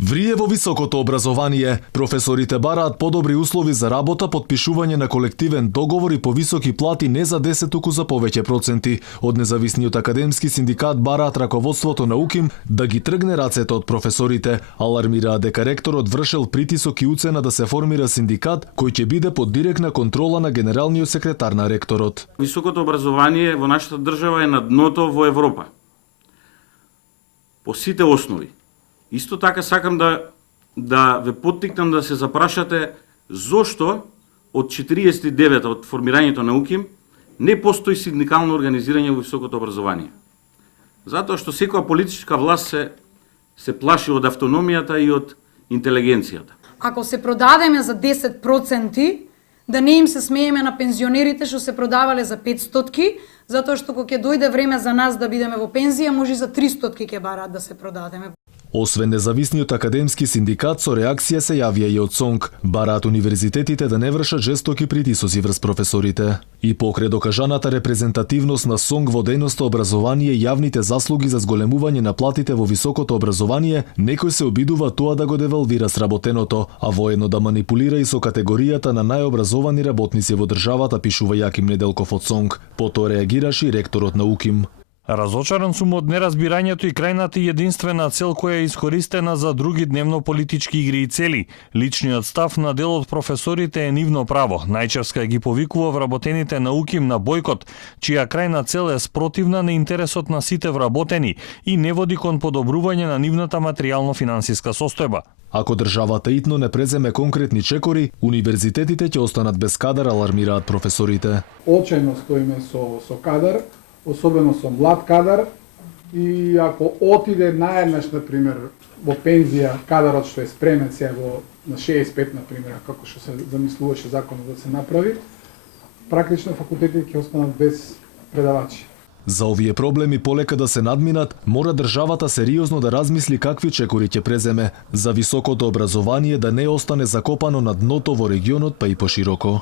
Врие во високото образование. Професорите бараат подобри услови за работа, подпишување на колективен договор и повисоки плати не за 10 туку за повеќе проценти. Од независниот академски синдикат бараат раководството на УКИМ да ги тргне рацете од професорите. Алармираат дека ректорот вршел притисок и уцена да се формира синдикат кој ќе биде под директна контрола на генералниот секретар на ректорот. Високото образование во нашата држава е на дното во Европа. По сите основи. Исто така сакам да ве поттикнам да се запрашате зошто од 49 од формирањето на УКИМ не постои синдикално организирање во високото образование. Затоа што секоја политичка власт се плаши од автономијата и од интелигенцијата. Ако се продадеме за 10%, да не им се смееме на пензионерите што се продавале за 500, затоа што кога ќе дојде време за нас да бидеме во пензија, може за 300 ќе бараат да се продадеме. Освен независниот академски синдикат, со реакција се јавија и од СОНК. Бараат универзитетите да не вршат жестоки притисоци врз професорите. И покрај докажаната репрезентативност на СОНК во дејноста образование и јавните заслуги за зголемување на платите во високото образование, некој се обидува тоа да го девалвира сработеното, а воедно да манипулира и со категоријата на најобразовани работници во државата, пишува Јаким Неделков од СОНК. Потоа реагираше и ректорот на УКИМ. Разочаран сум од неразбирањето и крајната единствена цел која е искористена за други дневно-политички игри и цели. Личниот став на дел од професорите е нивно право. Најчевска ги повикува вработените на УКИМ на бојкот, чија крајна цел е спротивна на интересот на сите вработени и не води кон подобрување на нивната материјално-финансиска состојба. Ако државата итно не преземе конкретни чекори, универзитетите ќе останат без кадар, алармираат професорите. Очајно стоиме со кадар, особено со млад кадар, и ако отиде наеднаш, например, во пензија кадарот што е спремен сега на 65, например, како што се замислуваше законот да се направи, практично факултетите ќе останат без предавачи. За овие проблеми полека да се надминат, мора државата сериозно да размисли какви чекори ќе преземе за високото образование да не остане закопано на дното во регионот па и пошироко.